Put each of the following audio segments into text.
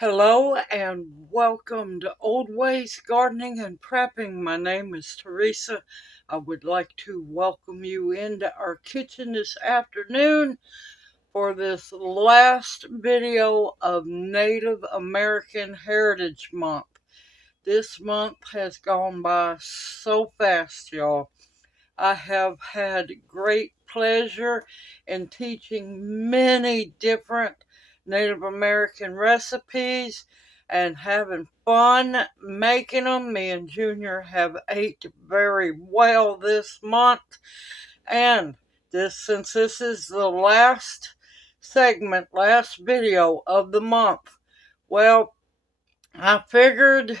Hello and welcome to Old Ways Gardening and Prepping. My name is Teresa. I would like to welcome you into our kitchen this afternoon for this last video of Native American Heritage Month. This month has gone by so fast, y'all. I have had great pleasure in teaching many different Native American recipes and having fun making them. Me and Junior have ate very well this month. And since this is the last last video of the month, well, I figured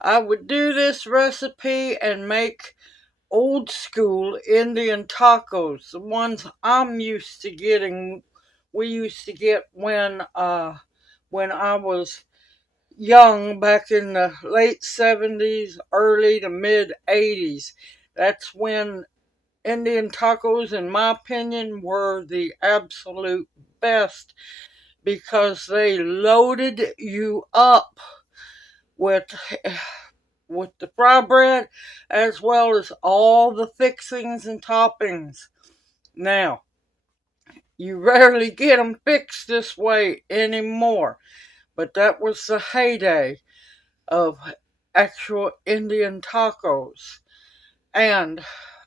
I would do this recipe and make old school Indian tacos, the ones I'm used to getting. We used to get when I was young, back in the late 70s, early to mid 80s. That's when Indian tacos, in my opinion, were the absolute best because they loaded you up with the fry bread as well as all the fixings and toppings. Now, you rarely get them fixed this way anymore, but that was the heyday of actual Indian tacos. And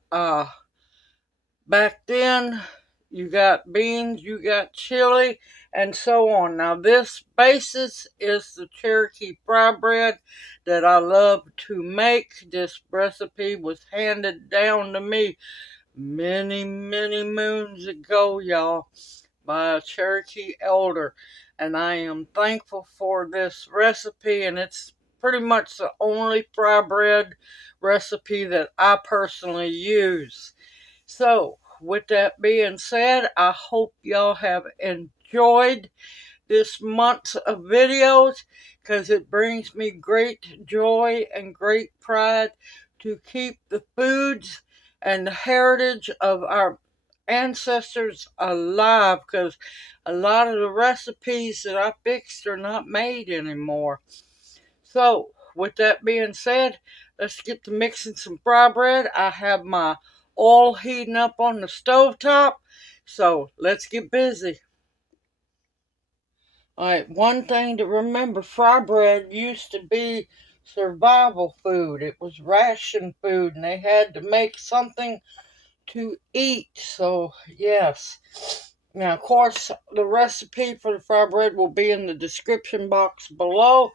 back then, you got beans, you got chili, and so on. Now, this basis is the Cherokee Frybread that I love to make. This recipe was handed down to me many, many moons ago, y'all, by a Cherokee elder. And I am thankful for this recipe, and it's pretty much the only fry bread recipe that I personally use. So, with that being said, I hope y'all have enjoyed this month of videos because it brings me great joy and great pride to keep the foods and the heritage of our ancestors alive, because a lot of the recipes that I fixed are not made anymore. So, with that being said, let's get to mixing some fry bread. I have my oil heating up on the stovetop, so let's get busy. Alright, one thing to remember, fry bread used to be survival food. It was ration food, and they had to make something to eat. So, yes. Now, of course, the recipe for the fry bread will be in the description box below.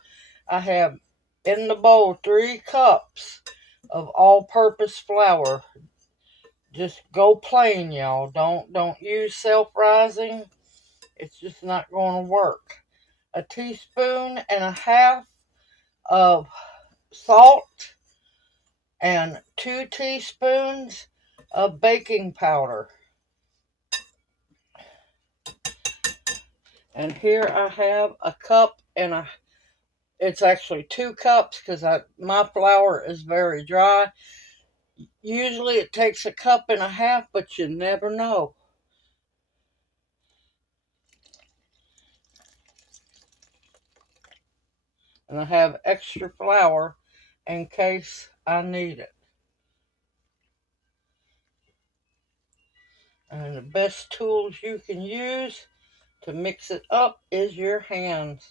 I have in the bowl 3 cups of all-purpose flour. Just go plain, y'all. Don't use self-rising. It's just not going to work. A teaspoon and a half of salt and 2 teaspoons of baking powder. And here I have a cup and it's actually 2 cups because my flour is very dry. Usually it takes a cup and a half, but you never know. And I have extra flour in case I need it. And the best tools you can use to mix it up is your hands.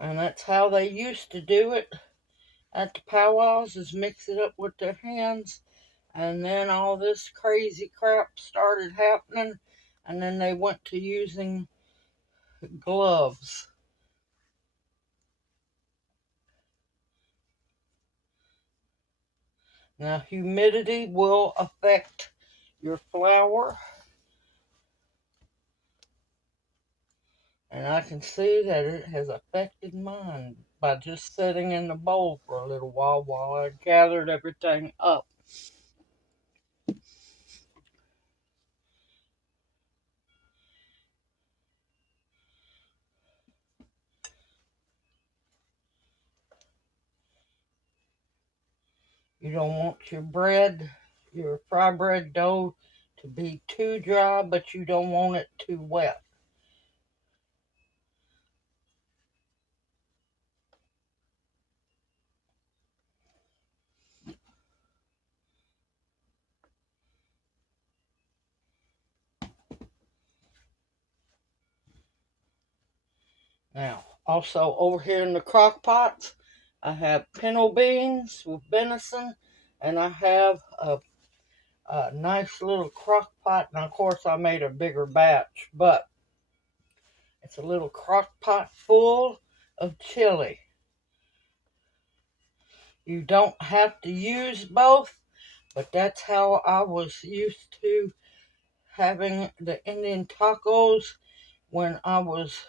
And that's how they used to do it at the powwows, is mix it up with their hands. And then all this crazy crap started happening, and then they went to using gloves. Now, humidity will affect your flour. And I can see that it has affected mine by just sitting in the bowl for a little while I gathered everything up. You don't want your fry bread dough to be too dry, but you don't want it too wet. Now, also over here in the crock pots, I have pinto beans with venison, and I have a nice little crock pot. Now, of course, I made a bigger batch, but it's a little crock pot full of chili. You don't have to use both, but that's how I was used to having the Indian tacos when I was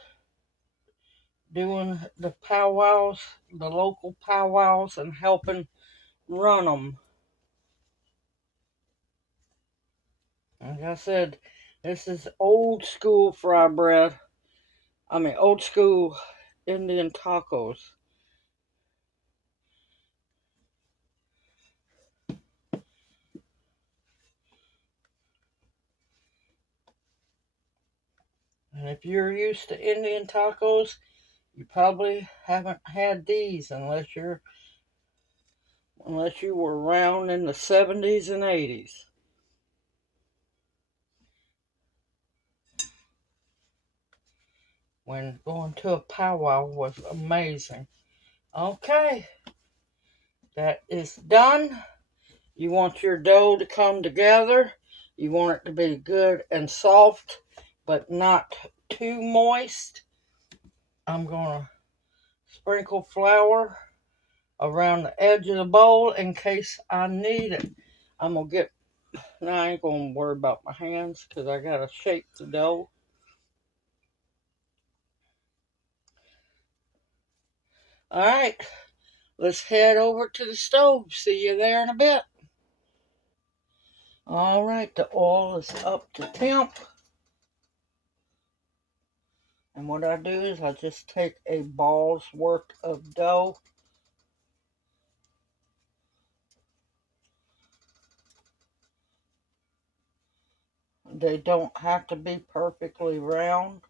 doing the powwows, the local powwows, and helping run them. Like I said, this is old school fry bread. I mean, old school Indian tacos. And if you're used to Indian tacos, you probably haven't had these unless you were around in the 70s and 80s. When going to a powwow was amazing. Okay, that is done. You want your dough to come together. You want it to be good and soft, but not too moist. I'm going to sprinkle flour around the edge of the bowl in case I need it. I'm going to get, now I ain't going to worry about my hands because I got to shape the dough. All right, let's head over to the stove. See you there in a bit. All right, the oil is up to temp. And what I do is I just take a ball's worth of dough. They don't have to be perfectly round.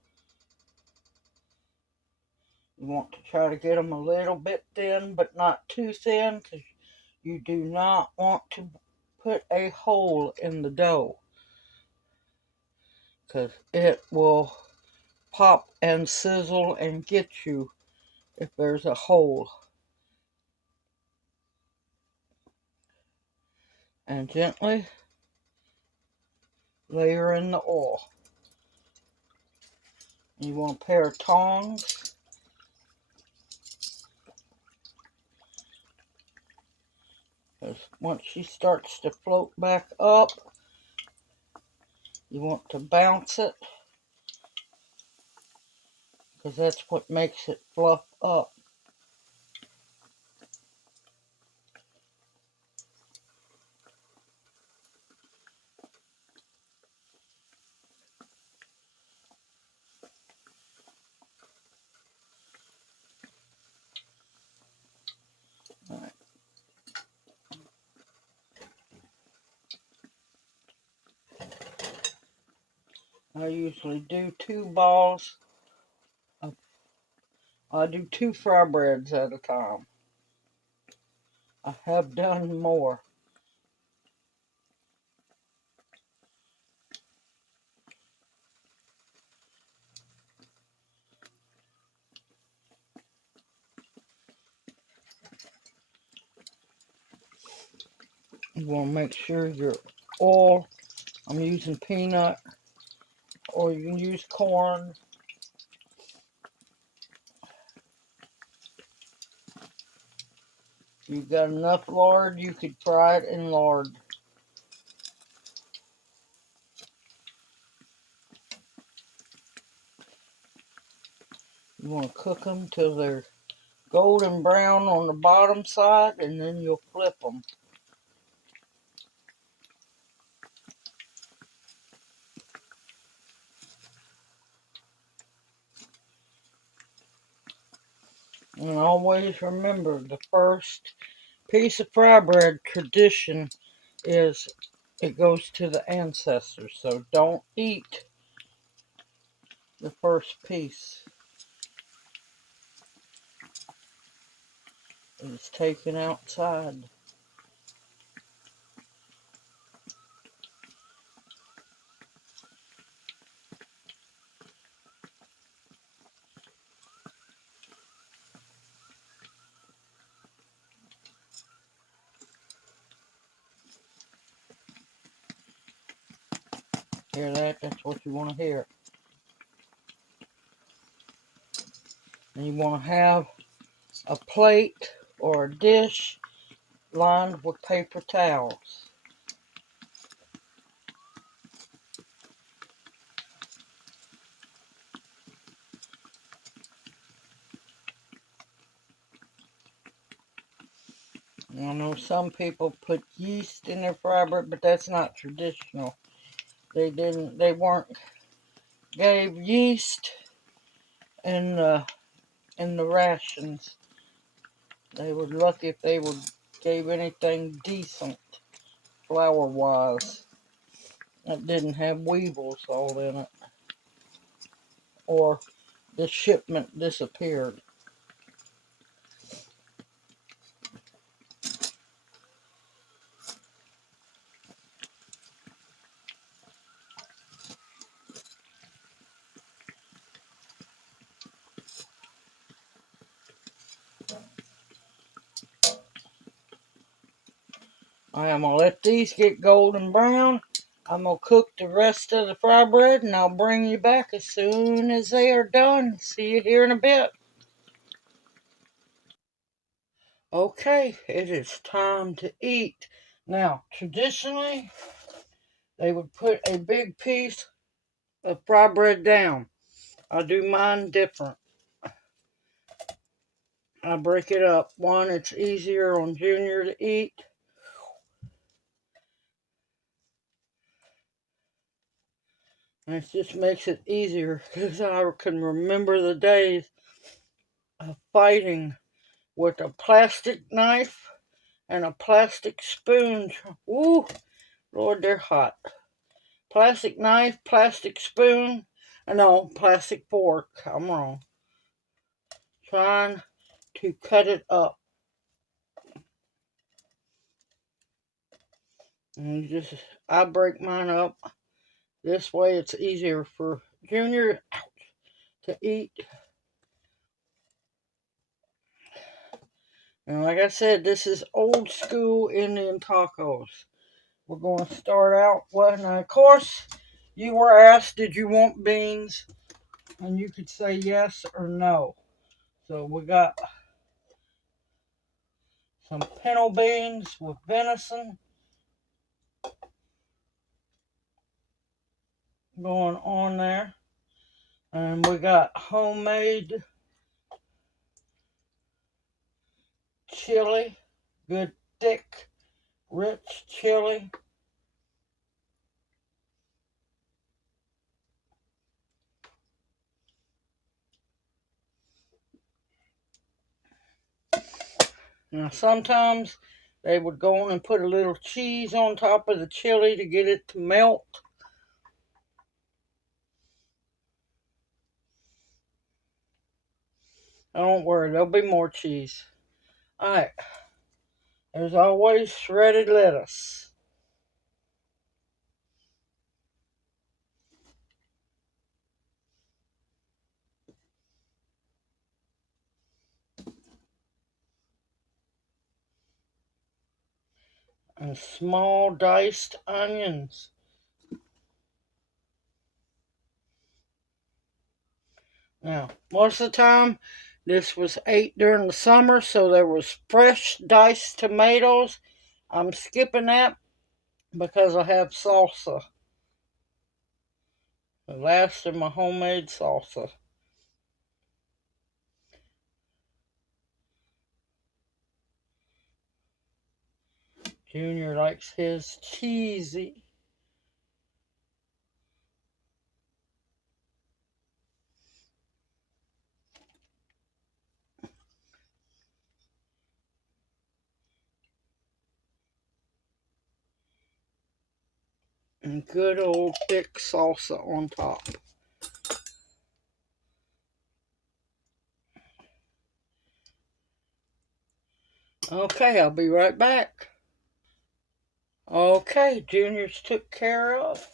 You want to try to get them a little bit thin, but not too thin, because you do not want to put a hole in the dough, because it will pop and sizzle and get you if there's a hole. And gently layer in the oil. You want a pair of tongs. Because once she starts to float back up, you want to bounce it, because that's what makes it fluff up. All right. I usually do two balls. I do two fry breads at a time. I have done more. You want to make sure your oil, I'm using peanut, or you can use corn. If you've got enough lard, you could fry it in lard. You want to cook them till they're golden brown on the bottom side, and then you'll flip them. And always remember, the first piece of fry bread tradition is it goes to the ancestors. So don't eat the first piece. It's taken outside. Hear that? That's what you want to hear. And you want to have a plate or a dish lined with paper towels. I know some people put yeast in their fry-bread, but that's not traditional. They weren't gave yeast in the rations. They were lucky if they would gave anything decent flour-wise that didn't have weevils all in it, or the shipment disappeared. I am going to let these get golden brown. I'm going to cook the rest of the fry bread, and I'll bring you back as soon as they are done. See you here in a bit. Okay, it is time to eat. Now, traditionally, they would put a big piece of fry bread down. I do mine different. I break it up. One, it's easier on Junior to eat. And it just makes it easier because I can remember the days of fighting with a plastic knife and a plastic spoon. Woo, Lord, they're hot. Plastic knife, plastic spoon. No, plastic fork. I'm wrong. Trying to cut it up. And I break mine up. This way it's easier for Junior to eat. And like I said, this is old school Indian tacos. We're going to start out with, now of course, you were asked, did you want beans? And you could say yes or no. So we got some pinto beans with venison going on there. And we got homemade chili, good thick, rich chili. Now sometimes they would go on and put a little cheese on top of the chili to get it to melt. Don't worry, there'll be more cheese. Alright, there's always shredded lettuce. And small diced onions. Now, most of the time, this was ate during the summer, so there was fresh diced tomatoes. I'm skipping that because I have salsa. The last of my homemade salsa. Junior likes his cheesy. and good old thick salsa on top. Okay, I'll be right back. Okay, Junior's took care of.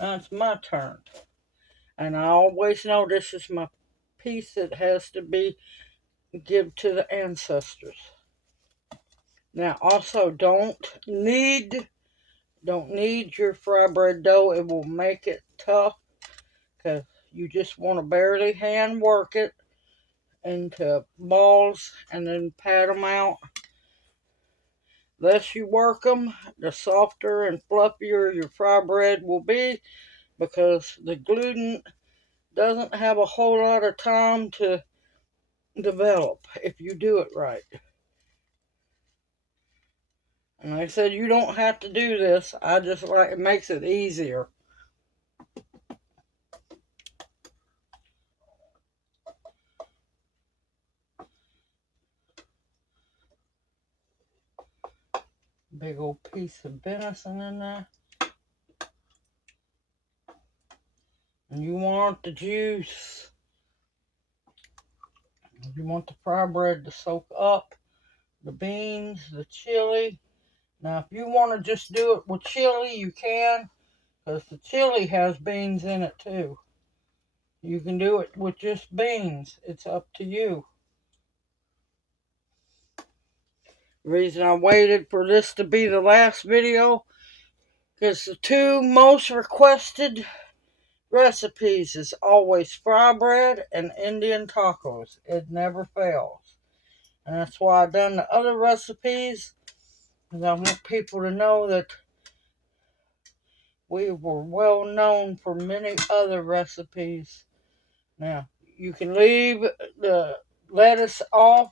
Now it's my turn. And I always know this is my piece that has to be give to the ancestors. Now also don't knead your fry bread dough. It will make it tough because you just want to barely hand work it into balls and then pat them out. The less you work them, the softer and fluffier your fry bread will be, because the gluten doesn't have a whole lot of time to develop if you do it right. And like I said, you don't have to do this. I just like it, makes it easier. Big old piece of venison in there. And you want the juice. You want the fry bread to soak up the beans, the chili. Now, if you want to just do it with chili, you can, because the chili has beans in it too. You can do it with just beans. It's up to you. The reason I waited for this to be the last video, because the two most requested recipes is always fry bread and Indian tacos. It never fails. And that's why I've done the other recipes, because I want people to know that we were well known for many other recipes. Now, you can leave the lettuce off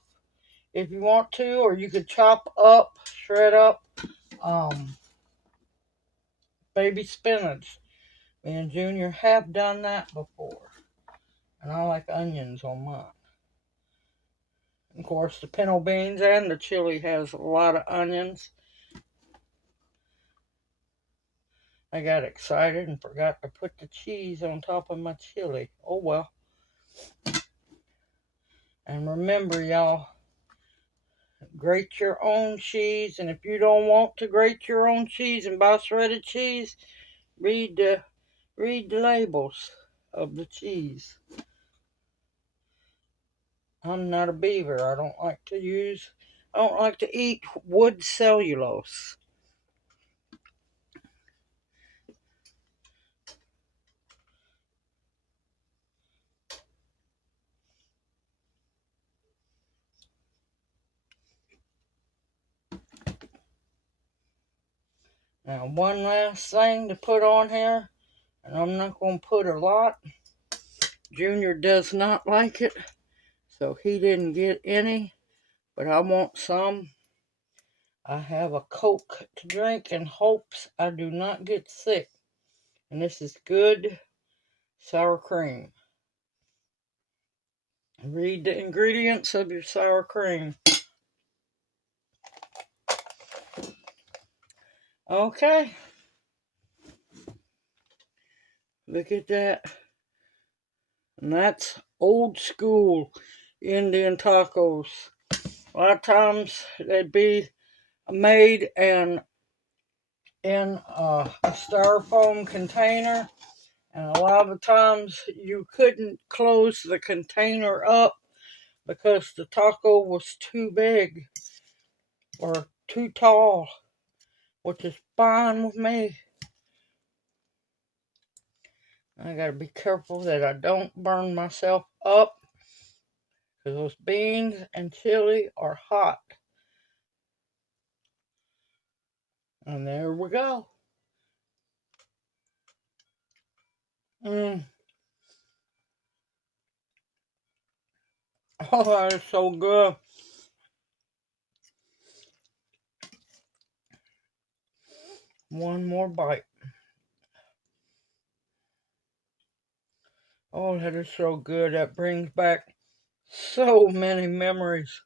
if you want to, or you could chop up, shred up baby spinach. Me and Junior have done that before. And I like onions on mine. Of course, the pinto beans and the chili has a lot of onions. I got excited and forgot to put the cheese on top of my chili. Oh well. And remember, y'all, grate your own cheese. And if you don't want to grate your own cheese and buy shredded cheese, read the labels of the cheese. I'm not a beaver. I don't like to eat wood cellulose. Now, one last thing to put on here, and I'm not going to put a lot. Junior does not like it, so he didn't get any, but I want some. I have a Coke to drink in hopes I do not get sick. And this is good sour cream. Read the ingredients of your sour cream. Okay. Look at that. And that's old school Indian tacos. A lot of times they'd be made in a styrofoam container. And a lot of the times you couldn't close the container up because the taco was too big or too tall, which is fine with me. I gotta be careful that I don't burn myself up, because those beans and chili are hot. And there we go. Oh, that is so good. One more bite. Oh, that is so good. That brings back so many memories.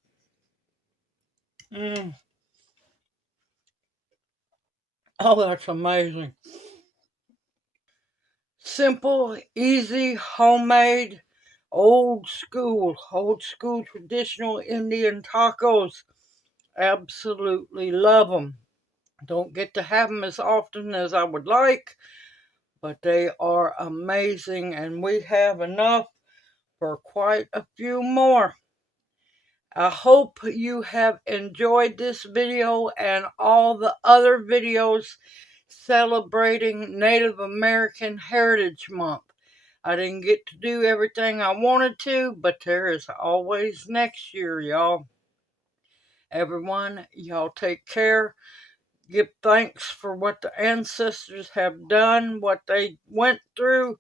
Oh, that's amazing. Simple, easy, homemade, old school traditional Indian tacos. Absolutely love them. Don't get to have them as often as I would like, but they are amazing, and we have enough for quite a few more. I hope you have enjoyed this video and all the other videos celebrating Native American Heritage Month. I didn't get to do everything I wanted to, but there is always next year, y'all. Everyone, y'all take care. Give thanks for what the ancestors have done, what they went through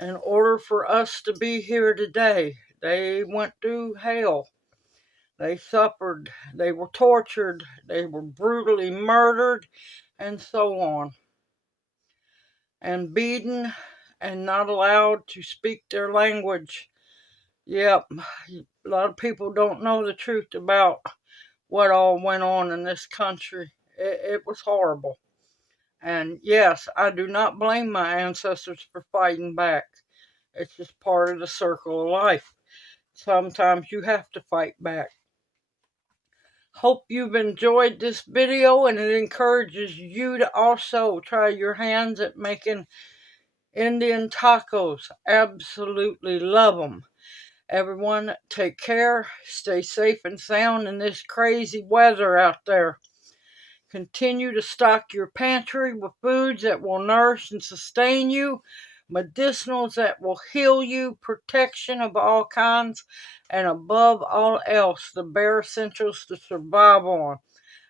in order for us to be here today. They went through hell. They suffered. They were tortured. They were brutally murdered, and so on. And beaten and not allowed to speak their language. Yep, a lot of people don't know the truth about what all went on in this country. It was horrible. And yes, I do not blame my ancestors for fighting back. It's just part of the circle of life. Sometimes you have to fight back. Hope you've enjoyed this video and it encourages you to also try your hands at making Indian tacos. Absolutely love them. Everyone, take care. Stay safe and sound in this crazy weather out there. Continue to stock your pantry with foods that will nourish and sustain you, medicinals that will heal you, protection of all kinds, and above all else, the bare essentials to survive on.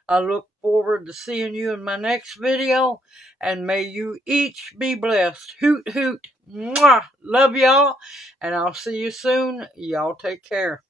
I look forward to seeing you in my next video, and may you each be blessed. Hoot, hoot. Mwah. Love y'all, and I'll see you soon. Y'all take care.